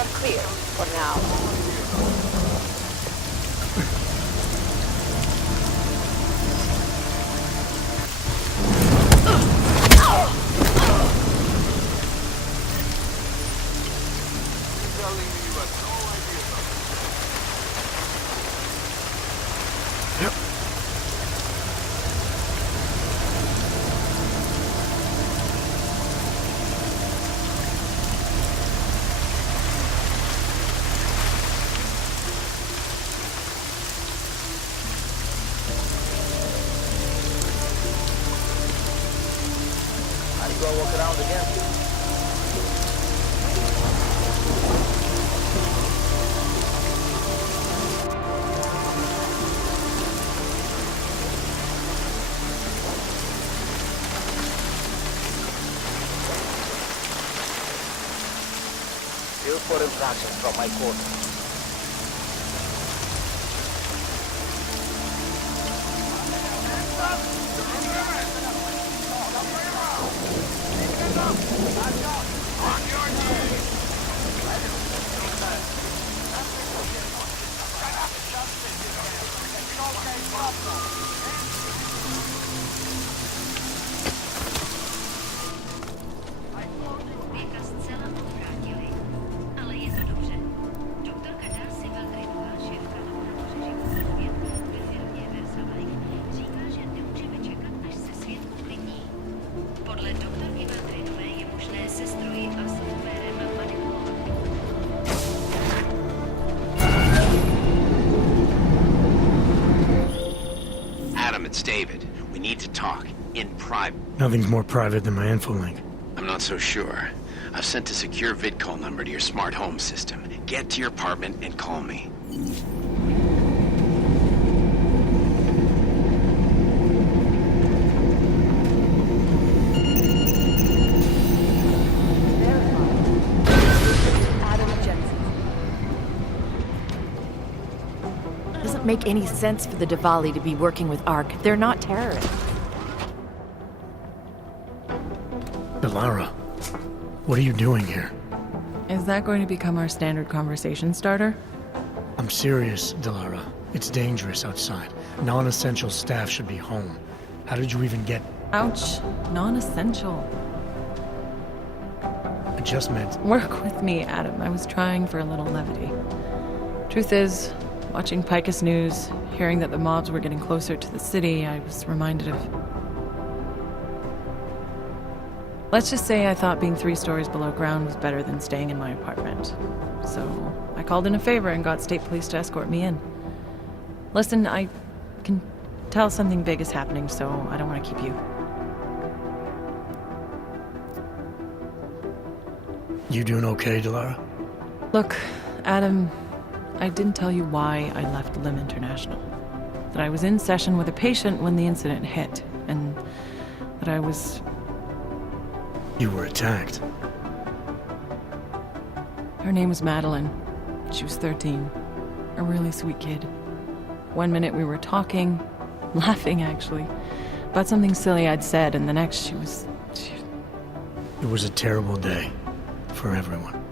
are clear for now. Might as well walk around again. Still for infractions from my quarter. Věka zcela odvrátili, ale je to dobře. Doktorka Darcy Valdrinová, šéfka laboratoře životověd ve firmě Versailles, říká, že nemůžeme čekat, až se svět uklidní. Podle doktorky Valdrinové je možné se stroji a softwarem manipulovat. Adam, it's David. We need to talk. In private. Nothing's more private than my infolink. I'm not so sure. I've sent a secure vidcall number to your smart home system. Get to your apartment and call me. Doesn't make any sense for the Diwali to be working with ARC. They're not terrorists. Delara, what are you doing here? Is that going to become our standard conversation starter? I'm serious, Delara. It's dangerous outside. Non-essential staff should be home. How did you even get... Ouch. Non-essential. I just meant... Work with me, Adam. I was trying for a little levity. Truth is, watching Picus News, hearing that the mobs were getting closer to the city, I was reminded of... Let's just say I thought being 3 stories below ground was better than staying in my apartment. So I called in a favor and got state police to escort me in. Listen, I can tell something big is happening, so I don't want to keep you. You doing okay, Delara? Look, Adam, I didn't tell you why I left Lim International. That I was in session with a patient when the incident hit, and that I was... You were attacked. Her name was Madeline. She was 13. A really sweet kid. One minute we were talking, laughing actually, about something silly I'd said, and the next she was... It was a terrible day for everyone.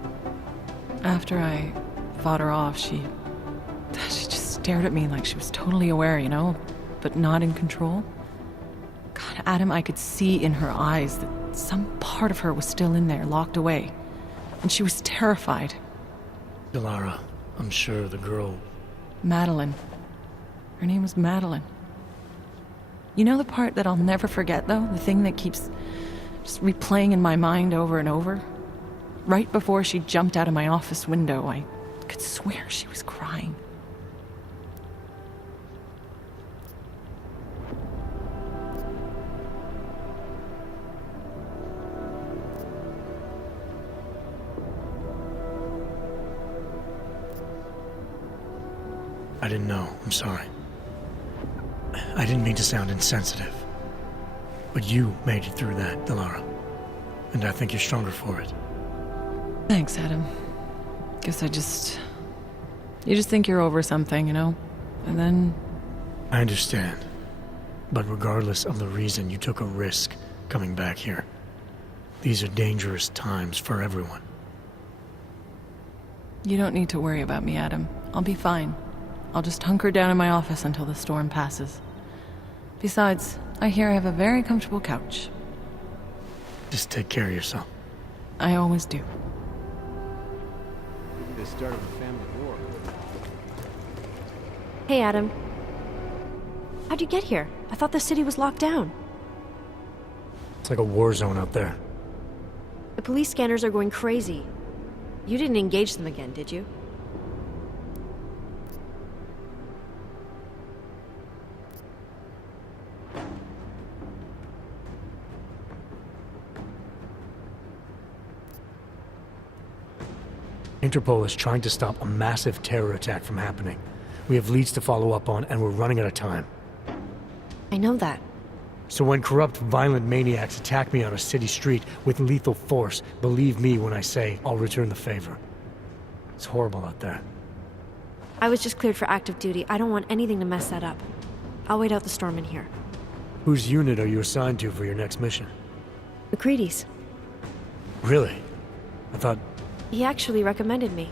After I fought her off, she just stared at me like she was totally aware, you know, but not in control. God, Adam, I could see in her eyes that some part of her was still in there, locked away. And she was terrified. Delara, I'm sure the girl... Madeline. Her name was Madeline. You know the part that I'll never forget, though? The thing that keeps just replaying in my mind over and over? Right before she jumped out of my office window, I could swear she was crying. I didn't know. I'm sorry. I didn't mean to sound insensitive. But you made it through that, Delara. And I think you're stronger for it. Thanks, Adam. Guess you just think you're over something, you know? And then... I understand. But regardless of the reason, you took a risk coming back here. These are dangerous times for everyone. You don't need to worry about me, Adam. I'll be fine. I'll just hunker down in my office until the storm passes. Besides, I hear I have a very comfortable couch. Just take care of yourself. I always do. The start of a family war. Hey, Adam. How'd you get here? I thought the city was locked down. It's like a war zone out there. The police scanners are going crazy. You didn't engage them again, did you? Interpol is trying to stop a massive terror attack from happening. We have leads to follow up on, and we're running out of time. I know that. So when corrupt, violent maniacs attack me on a city street with lethal force, believe me when I say I'll return the favor. It's horrible out there. I was just cleared for active duty. I don't want anything to mess that up. I'll wait out the storm in here. Whose unit are you assigned to for your next mission? McCready's. Really? I thought... He actually recommended me.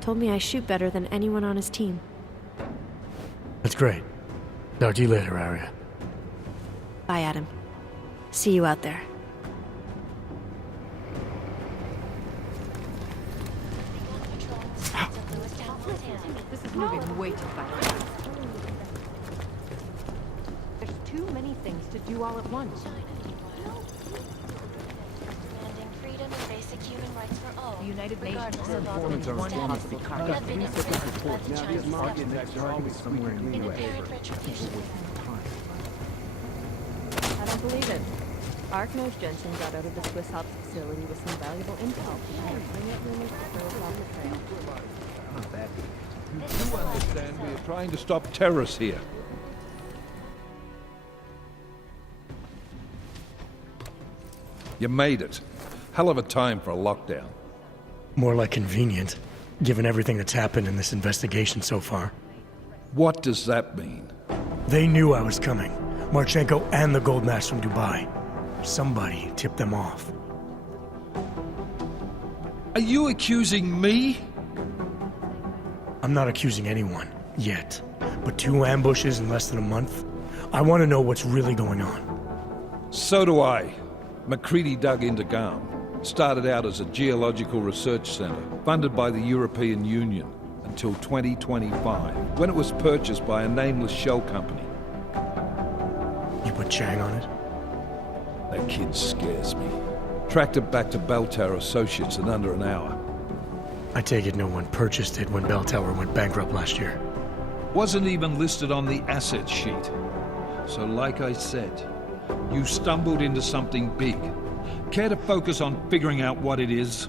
Told me I shoot better than anyone on his team. That's great. Talk to you later, Arya. Bye, Adam. See you out there. This is moving way too fast. There's too many things to do all at once. Demanding freedom and basic human rights for all. The United Nations regardless of says authorized one status. must be We have been carved. affected by the Chinese government somewhere in a anyway. varied retribution. I don't believe it. Ark knows Jensen got out of the Swiss Alps facility with some valuable intel. Bring it rumors to throw off the trail. Not that. This is the last Understand we are trying to stop terrorists here. You made it. Hell of a time for a lockdown. More like convenient, given everything that's happened in this investigation so far. What does that mean? They knew I was coming. Marchenko and the gold mask from Dubai. Somebody tipped them off. Are you accusing me? I'm not accusing anyone, yet. But 2 ambushes in less than a month? I want to know what's really going on. So do I. McCready dug into GARM. Started out as a geological research center, funded by the European Union, until 2025, when it was purchased by a nameless shell company. You put Chang on it? That kid scares me. Tracked it back to Bell Tower Associates in under an hour. I take it no one purchased it when Bell Tower went bankrupt last year. Wasn't even listed on the asset sheet. So like I said, you stumbled into something big. Care to focus on figuring out what it is?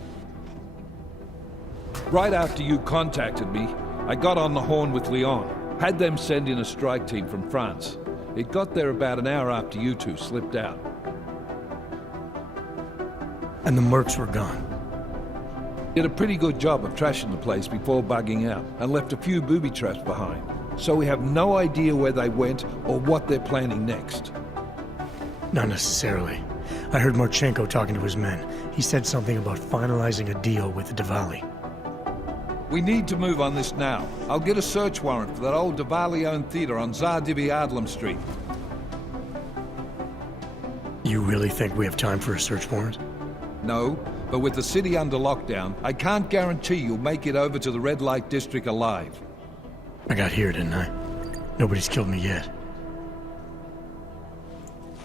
Right after you contacted me, I got on the horn with Lyon. Had them send in a strike team from France. It got there about an hour after you two slipped out. And the mercs were gone. Did a pretty good job of trashing the place before bugging out, and left a few booby traps behind. So we have no idea where they went or what they're planning next. Not necessarily. I heard Marchenko talking to his men. He said something about finalizing a deal with the Diwali. We need to move on this now. I'll get a search warrant for that old Diwali-owned theater on Zardibi Adlam Street. You really think we have time for a search warrant? No, but with the city under lockdown, I can't guarantee you'll make it over to the red light district alive. I got here, didn't I? Nobody's killed me yet.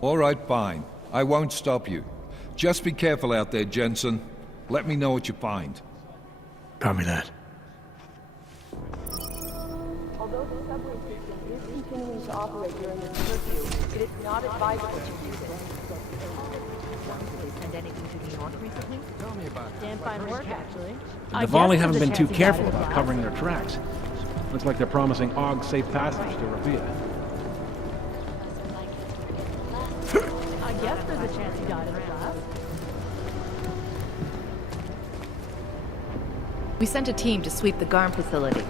All right, fine. I won't stop you. Just be careful out there, Jensen. Let me know what you find. Copy that. Although the subway system is continuing to operate during this curfew, it is not advisable to use it. Did they send anything to New York recently? Tell me about it. Damn fine work, actually. The Volley haven't been too careful about covering their tracks. Looks like they're promising Og safe passage to Rafia. I guess there's a chance he died in the blast. We sent a team to sweep the GARM facility.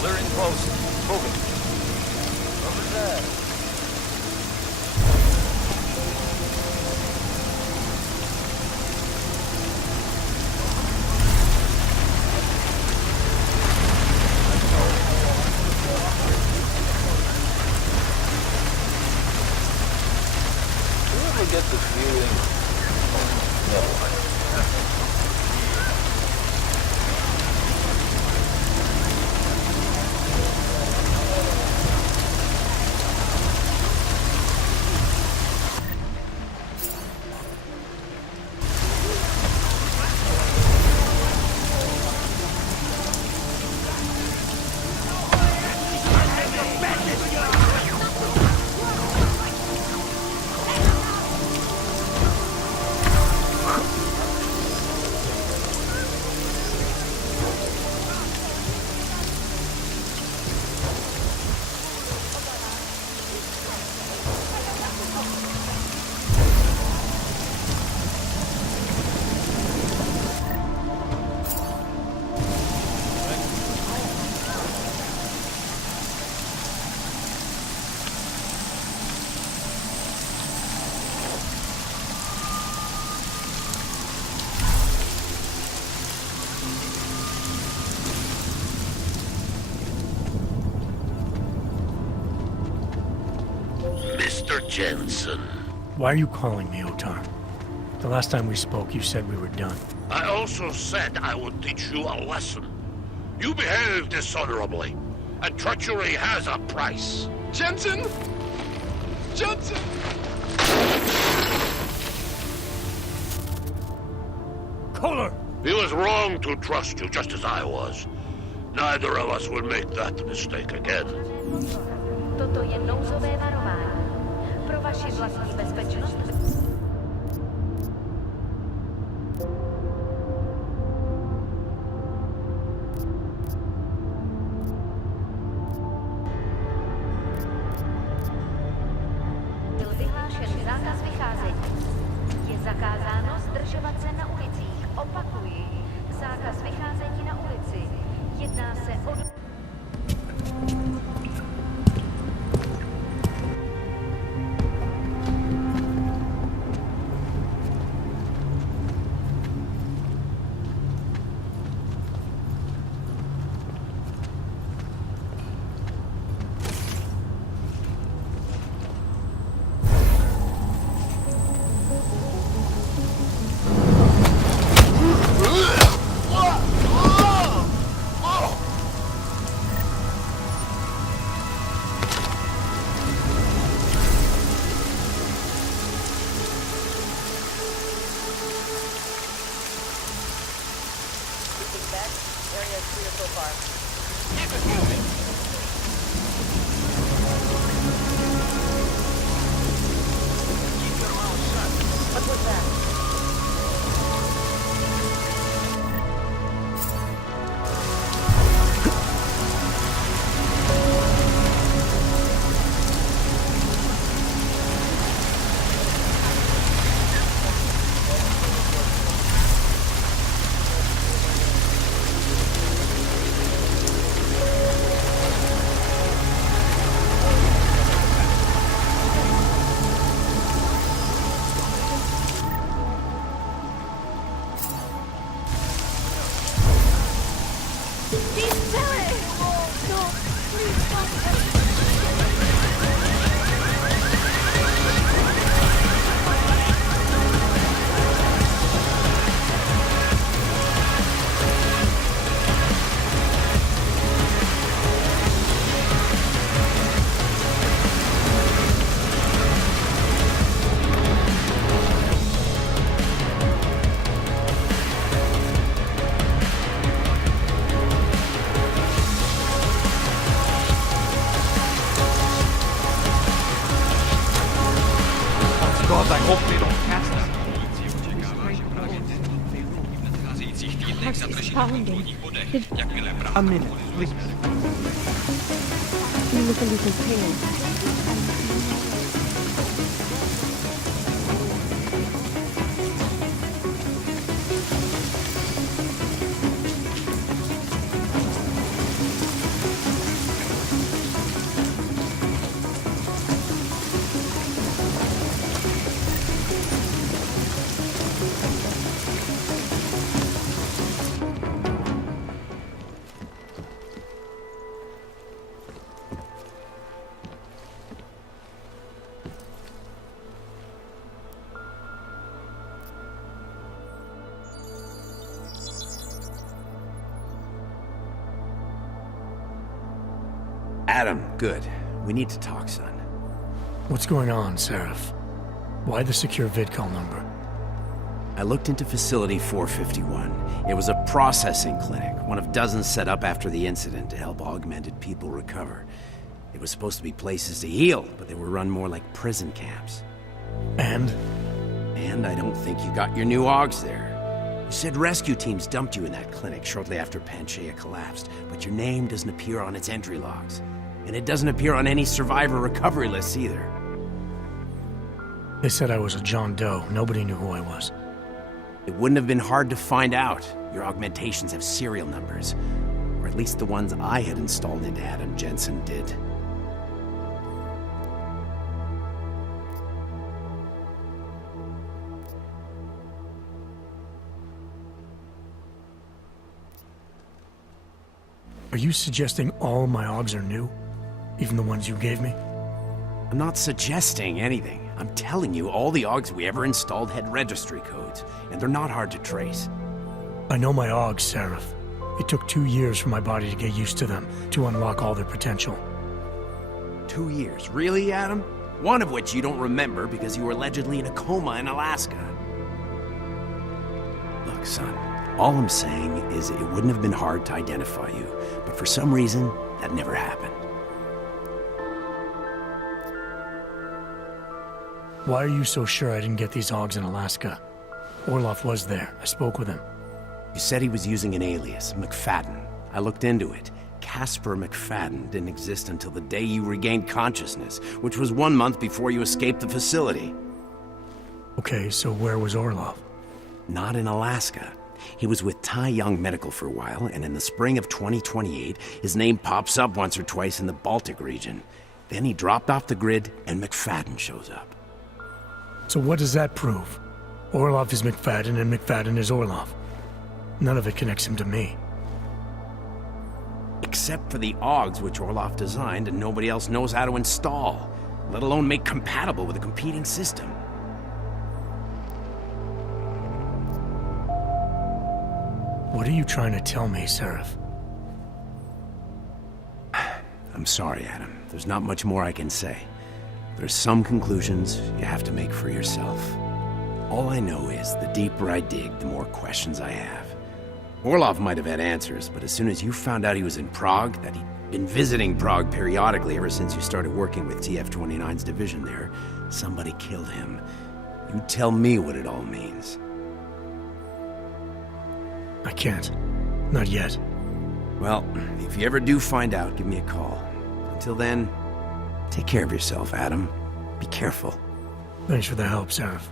Clearing close. Moving. Over there. Do you ever get the feeling? Never mind. Mr. Jensen. Why are you calling me, Otar? The last time we spoke, you said we were done. I also said I would teach you a lesson. You behaved dishonorably, and treachery has a price. Jensen? Jensen! Kohler! He was wrong to trust you, just as I was. Neither of us will make that mistake again. Toto je nouzové varování. Pro vaši vlastní bezpečnost. Byl vyhlášen zákaz vycházení. Je zakázáno zdržovat se na ulicích. Opakuji, zákaz vycházení na ulici. Jedná se o... Area clear so far. Keep it moving. Keep your mouth shut. What was that? God, I hope they don't catch them. A minute, please. You listen to his pinging. Adam, good. We need to talk, son. What's going on, Seraph? Why the secure vidcall number? I looked into Facility 451. It was a processing clinic, one of dozens set up after the incident to help augmented people recover. It was supposed to be places to heal, but they were run more like prison camps. And I don't think you got your new AUGs there. You said rescue teams dumped you in that clinic shortly after Panchaea collapsed, but your name doesn't appear on its entry logs. And it doesn't appear on any survivor recovery lists either. They said I was a John Doe. Nobody knew who I was. It wouldn't have been hard to find out. Your augmentations have serial numbers. Or at least the ones I had installed into Adam Jensen did. Are you suggesting all my AUGs are new? Even the ones you gave me? I'm not suggesting anything. I'm telling you, all the AUGs we ever installed had registry codes, and they're not hard to trace. I know my AUGs, Seraph. It took 2 years for my body to get used to them, to unlock all their potential. 2 years? Really, Adam? One of which you don't remember because you were allegedly in a coma in Alaska. Look, son, all I'm saying is it wouldn't have been hard to identify you, but for some reason, that never happened. Why are you so sure I didn't get these AUGs in Alaska? Orlov was there. I spoke with him. You said he was using an alias, McFadden. I looked into it. Casper McFadden didn't exist until the day you regained consciousness, which was 1 month before you escaped the facility. Okay, so where was Orlov? Not in Alaska. He was with Tai Young Medical for a while, and in the spring of 2028, his name pops up once or twice in the Baltic region. Then he dropped off the grid, and McFadden shows up. So what does that prove? Orlov is McFadden, and McFadden is Orlov. None of it connects him to me. Except for the AUGs which Orlov designed and nobody else knows how to install, let alone make compatible with a competing system. What are you trying to tell me, Seraph? I'm sorry, Adam. There's not much more I can say. There's some conclusions you have to make for yourself. All I know is the deeper I dig, the more questions I have. Orlov might have had answers, but as soon as you found out he was in Prague, that he'd been visiting Prague periodically ever since you started working with TF-29's division there, somebody killed him. You tell me what it all means. I can't. Not yet. Well, if you ever do find out, give me a call. Until then, take care of yourself, Adam. Be careful. Thanks for the help, Seraph.